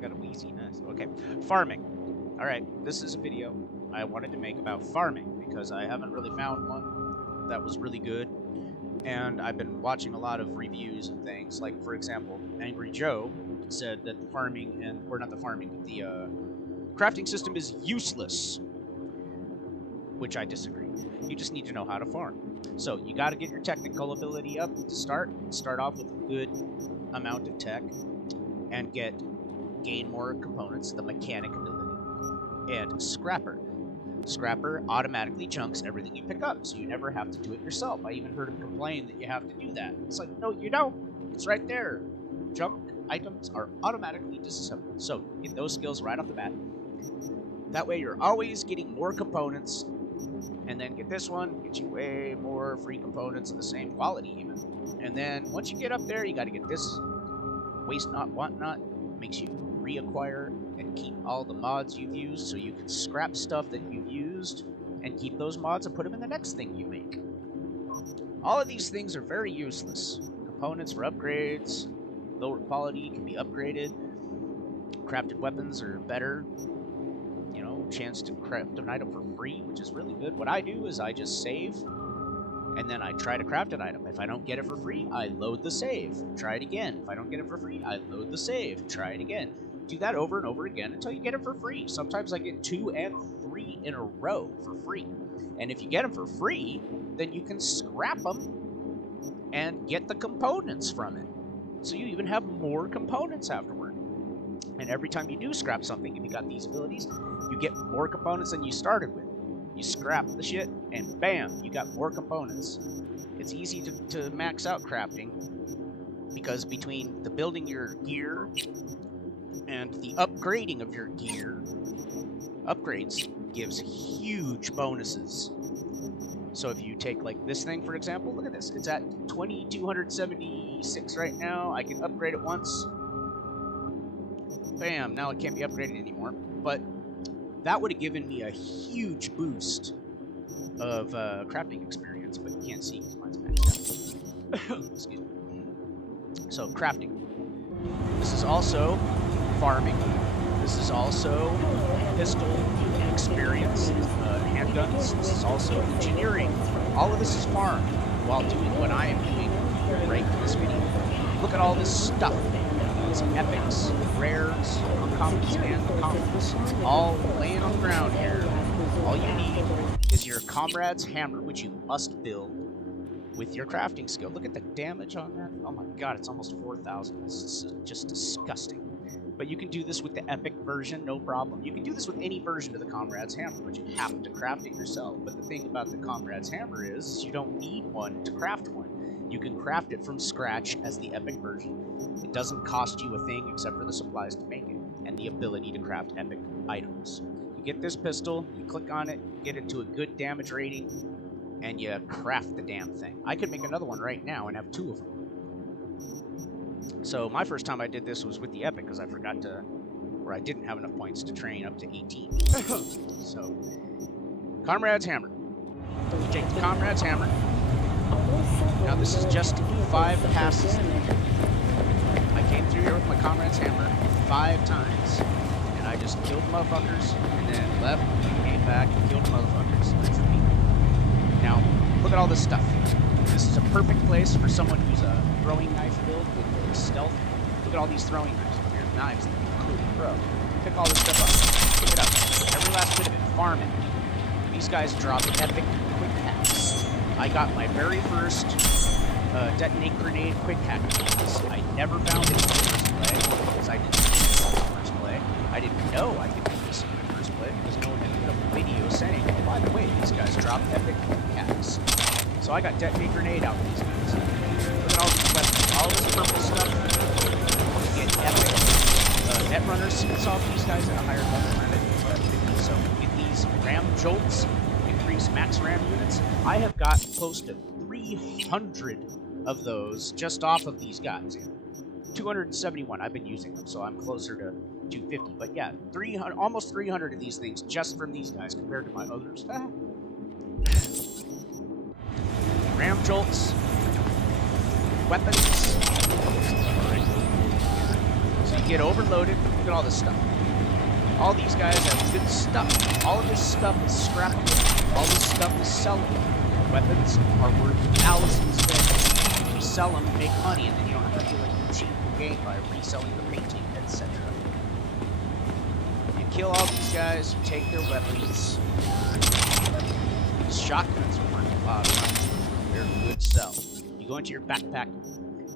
got a wheezy. Nice. Okay, farming. All right, this is a video I wanted to make about farming because I haven't really found one that was really good. And I've been watching a lot of reviews and things. Like, for example, Angry Joe said that the farming or not the farming, but the crafting system is useless, which I disagree. You just need to know how to farm. So you got to get your technical ability up to start. Start off with a good amount of tech and gain more components, the mechanic ability, and scrapper. Scrapper automatically chunks everything you pick up, so you never have to do it yourself. I even heard him complain that you have to do that. It's like, no, you don't. It's right there. Junk items are automatically disassembled. So get those skills right off the bat. That way you're always getting more components. And then get this one, get you way more free components of the same quality even. And then once you get up there, you got to get this waste not, want not. Makes you reacquire and keep all the mods you've used, so you can scrap stuff that you've used and keep those mods and put them in the next thing you make. All of these things are very useless. Components for upgrades, lower quality can be upgraded. Crafted weapons are better. You know, chance to craft an item for free, which is really good. What I do is I just save, and then I try to craft an item. If I don't get it for free, I load the save. Try it again. If I don't get it for free, I load the save. Try it again. Do that over and over again until you get it for free. Sometimes I get 2 and 3 in a row for free. And if you get them for free, then you can scrap them and get the components from it. So you even have more components afterward. And every time you do scrap something, if you got these abilities, you get more components than you started with. You scrap the shit, and bam, you got more components. It's easy to max out crafting, because between the building your gear and the upgrading of your gear, upgrades gives huge bonuses. So if you take like this thing, for example, look at this. It's at 2276 right now. I can upgrade it once. Bam, now it can't be upgraded anymore. But that would have given me a huge boost of crafting experience, but you can't see because mine's maxed out. Excuse me. So, crafting. This is also farming. This is also pistol experience, handguns. This is also engineering. All of this is farm while doing what I am doing right in this video. Look at all this stuff. It's epics, rares, uncommons, and commons, all laying on the ground here. All you need is your comrade's hammer, which you must build with your crafting skill. Look at the damage on that. Oh my god, it's almost 4,000. This is just disgusting. But you can do this with the epic version, no problem. You can do this with any version of the comrade's hammer, but you have to craft it yourself. But the thing about the comrade's hammer is you don't need one to craft one. You can craft it from scratch as the epic version. It doesn't cost you a thing except for the supplies to make it, and the ability to craft epic items. You get this pistol, you click on it, get it to a good damage rating, and you craft the damn thing. I could make another one right now and have 2 of them. So my first time I did this was with the epic, because I forgot to, or I didn't have enough points to train up to 18. So, comrade's hammer. You take the comrade's hammer. Now this is just 5 passes. I came through here with my comrade's hammer 5 times, and I just killed motherfuckers, and then left, and came back, and killed motherfuckers. That's me. Now, look at all this stuff. This is a perfect place for someone who's a throwing knife build with stealth. Look at all these throwing knives. Here's knives that you could throw. Pick all this stuff up. Pick it up. Every last bit of it. Farm it. These guys drop epic quick hacks. I got my very first detonate grenade quick hack. I never found it in the first play because I didn't do this in the first play. I didn't know I could do this in the first play because no one had put up a video saying, oh, by the way, these guys drop epic quick hacks. So I got detonate grenade out of these guys. Look at all these weapons. All this purple stuff. You get epic net runner suits off these guys at a higher level. So get these Ram-Jolts. Max RAM units. I have got close to 300 of those just off of these guys. 271. I've been using them, so I'm closer to 250. But yeah, 300, almost 300 of these things just from these guys compared to my others. Ram-Jolts, weapons. So you get overloaded. Look at all this stuff. All these guys have good stuff. All of this stuff is scrappable. All this stuff is sellable. Weapons are worth thousands of eggs. You sell them, make money, and then you don't have to feel like you cheat the game by reselling the painting, etc. You kill all these guys, you take their weapons. These shotguns are worth a lot of money. They're a good sell. You go into your backpack,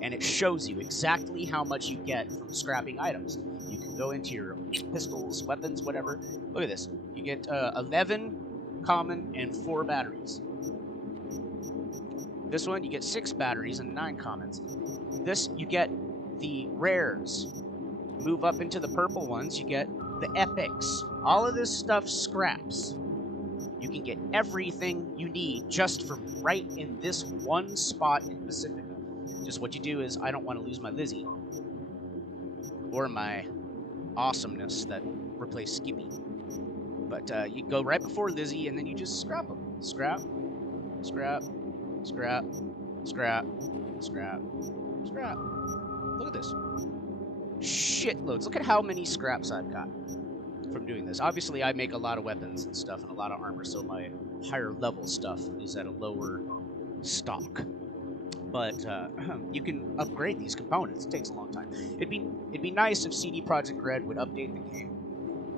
and it shows you exactly how much you get from scrapping items. You can go into your pistols, weapons, whatever. Look at this. You get 11 common and 4 batteries. This one, you get 6 batteries and 9 commons. This, you get the rares. Move up into the purple ones, you get the epics. All of this stuff scraps. You can get everything you need just from right in this one spot in Pacifica. Just what you do is, I don't want to lose my Lizzie. Or my awesomeness that replaced Skippy. But you go right before Lizzie, and then you just scrap them. Scrap, scrap, scrap, scrap, scrap, scrap. Look at this. Shitloads. Look at how many scraps I've got from doing this. Obviously, I make a lot of weapons and stuff and a lot of armor, so my higher level stuff is at a lower stock. But you can upgrade these components. It takes a long time. It'd be nice if CD Projekt Red would update the game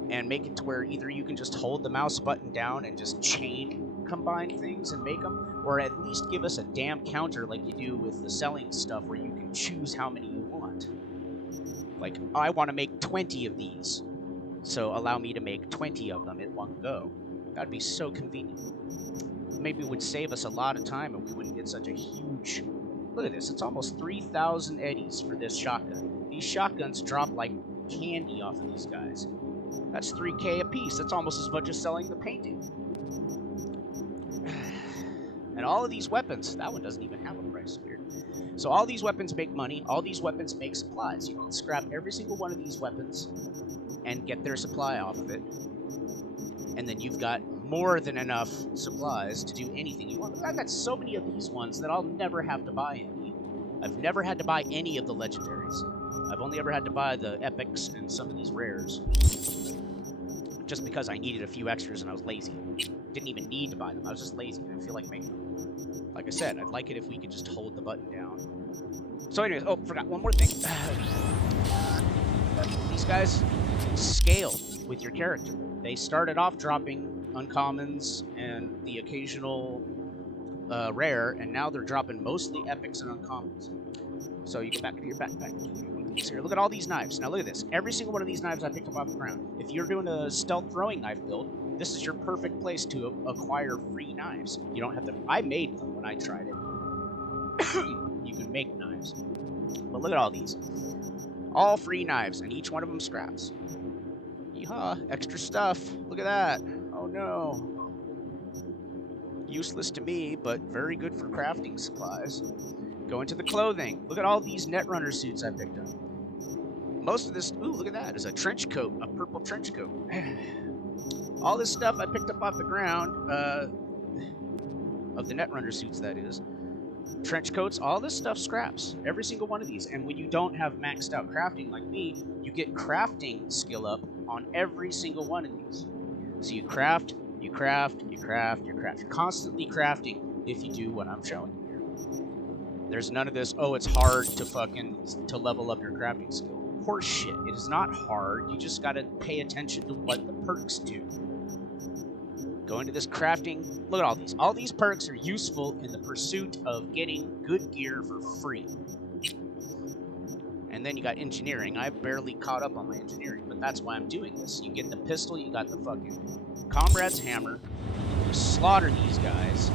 and make it to where either you can just hold the mouse button down and just chain combine things and make them, or at least give us a damn counter like you do with the selling stuff where you can choose how many you want. Like, I want to make 20 of these, so allow me to make 20 of them in one go. That'd be so convenient. Maybe it would save us a lot of time and we wouldn't get such a huge... Look at this, it's almost 3,000 eddies for this shotgun. These shotguns drop like candy off of these guys. That's 3K a piece. That's almost as much as selling the painting. And all of these weapons, that one doesn't even have a price here. So all these weapons make money. All these weapons make supplies. You can scrap every single one of these weapons and get their supply off of it. And then you've got more than enough supplies to do anything you want. I've got so many of these ones that I'll never have to buy any. I've never had to buy any of the legendaries. I've only ever had to buy the epics and some of these rares. Just because I needed a few extras and I was lazy. Didn't even need to buy them. I was just lazy. I didn't feel like making them. Like I said, I'd like it if we could just hold the button down. So anyways, oh, forgot one more thing. These guys scale with your character. They started off dropping uncommons and the occasional rare, and now they're dropping mostly epics and uncommons. So you get back into your backpack. Here, look at all these knives. Now look at this. Every single one of these knives I picked up off the ground. If you're doing a stealth throwing knife build, this is your perfect place to acquire free knives. You don't have to... I made them when I tried it. You can make knives. But look at all these. All free knives, and each one of them scraps. Yeehaw, extra stuff. Look at that. Oh no. Useless to me, but very good for crafting supplies. Go into the clothing. Look at all these Netrunner suits I picked up. Most of this, ooh, look at that, is a trench coat, a purple trench coat. All this stuff I picked up off the ground, of the Netrunner suits, that is. Trench coats, all this stuff scraps. Every single one of these. And when you don't have maxed out crafting like me, you get crafting skill up on every single one of these. So you craft, you craft, you craft, you craft. You're constantly crafting if you do what I'm showing you here. There's none of this, oh, it's hard to level up your crafting skill. Horseshit. It is not hard. You just gotta pay attention to what the perks do. Go into this crafting. Look at all these. All these perks are useful in the pursuit of getting good gear for free. And then you got engineering. I barely caught up on my engineering, but that's why I'm doing this. You get the pistol, you got the fucking comrade's hammer. You slaughter these guys.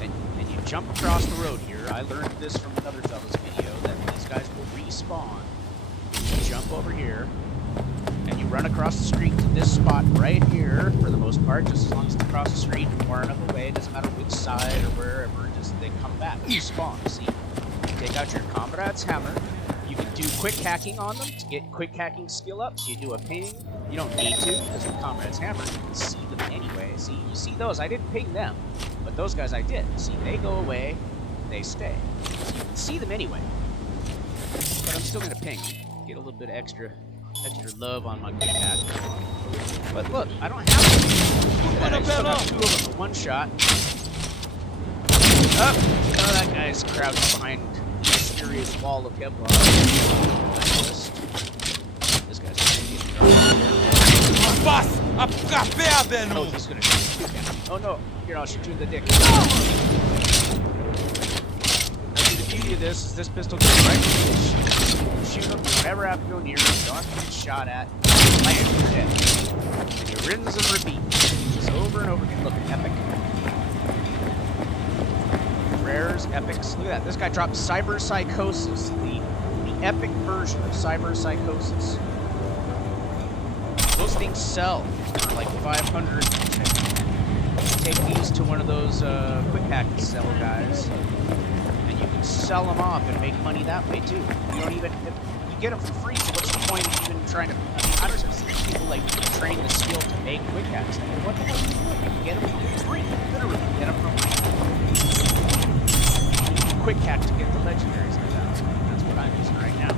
And you jump across the road here. I learned this from another fella's video, that these guys will respawn. You jump over here, and you run across the street to this spot right here, for the most part, just as long as it's across the street and far enough away. It doesn't matter which side or wherever, just they come back. You spawn, see? You take out your comrade's hammer. You can do quick hacking on them to get quick hacking skill up. So you do a ping. You don't need to, because with comrade's hammer, you can see them anyway. See, you see those? I didn't ping them, but those guys I did. See, they go away, they stay. So you can see them anyway. But I'm still going to ping. get a little bit of extra love on my quick hack. But look, I don't have to. I just took out 2 of them in one shot. Oh, that guy's crouched behind a mysterious wall of Kevlar. This guy's trying to get me. Oh, he's gonna shoot me. Oh no, here, I'll shoot you in the dick. Now, see, the beauty of this is this pistol goes right through the shoot him, you never have to go near him, you don't have to get shot at, land your head. And you rinse and repeat. Just over and over again. Look, epic. Rares, epics. Look at that. This guy dropped Cyber Psychosis, the epic version of Cyber Psychosis. Those things sell for like 500. Take these to one of those quick hack sell guys, and you can sell them off and make money that way too. You don't even, you get them for free, so what's the point of even trying to, I don't see people like train the skill to make quick hacks. Like, what the hell are you doing? You can get them for free. Literally, get them for free. Quick hack to get the legendaries in town. That's what I'm using right now.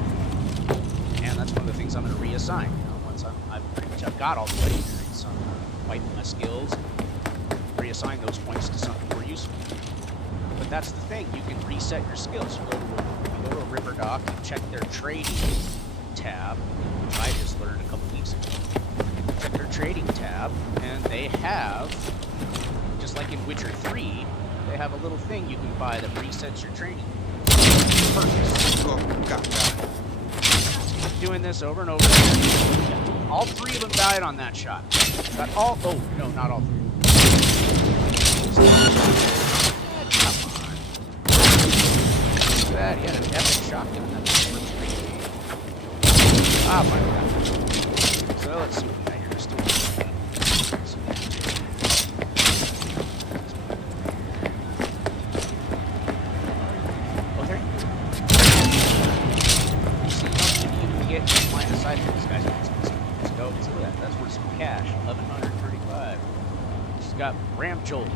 And that's one of the things I'm going to reassign. You know, once I've pretty much got all the legendaries, so I'm going to wipe my skills, reassign those points to something more useful. But that's the thing, you can reset your skills. You go to a river dock, you check their trading tab, which I just learned a couple weeks ago. Check their trading tab, and they have, just like in Witcher 3, they have a little thing you can buy that resets your training. Perfect. Oh, God. Keep doing this over and over again. All 3 of them died on that shot. Got all, oh, no, not all 3. Come on. That, he had an epic shotgun in that first 3. Ah, my God. So let's see what we got here. Just doing got Ram-Jolt.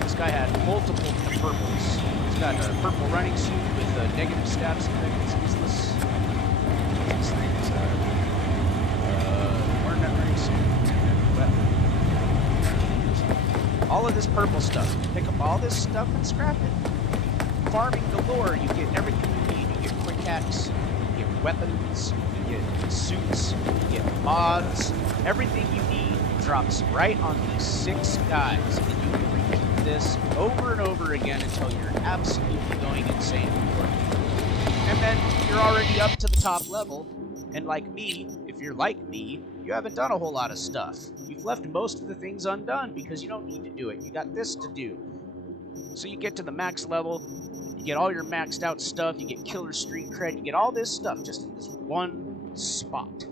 This guy had multiple purples. He's got a purple running suit with negative stats and it's useless. This thing's ornament running suit and all of this purple stuff. Pick up all this stuff and scrap it. Farming galore, you get everything you need. You get quick hacks, you get weapons, you get suits, you get mods, everything you need drops right on these 6 guys, and you can repeat this over and over again until you're absolutely going insane for it. And then you're already up to the top level, and like me, if you're like me, you haven't done a whole lot of stuff. You've left most of the things undone because you don't need to do it. You got this to do. So you get to the max level, you get all your maxed out stuff, you get killer street cred, you get all this stuff just in this one spot.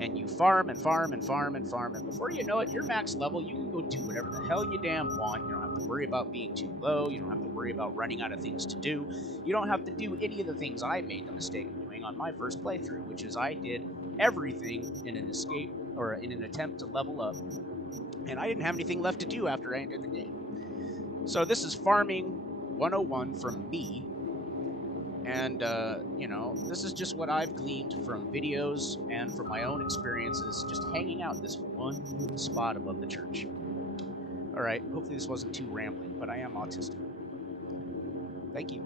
And you farm and farm and farm and farm, and before you know it, you're max level, you can go do whatever the hell you damn want. You don't have to worry about being too low, you don't have to worry about running out of things to do. You don't have to do any of the things I made the mistake of doing on my first playthrough, which is I did everything in an escape, or in an attempt to level up, and I didn't have anything left to do after I ended the game. So this is Farming 101 from me. And, you know, this is just what I've gleaned from videos and from my own experiences, just hanging out in this one spot above the church. Alright, hopefully this wasn't too rambling, but I am autistic. Thank you.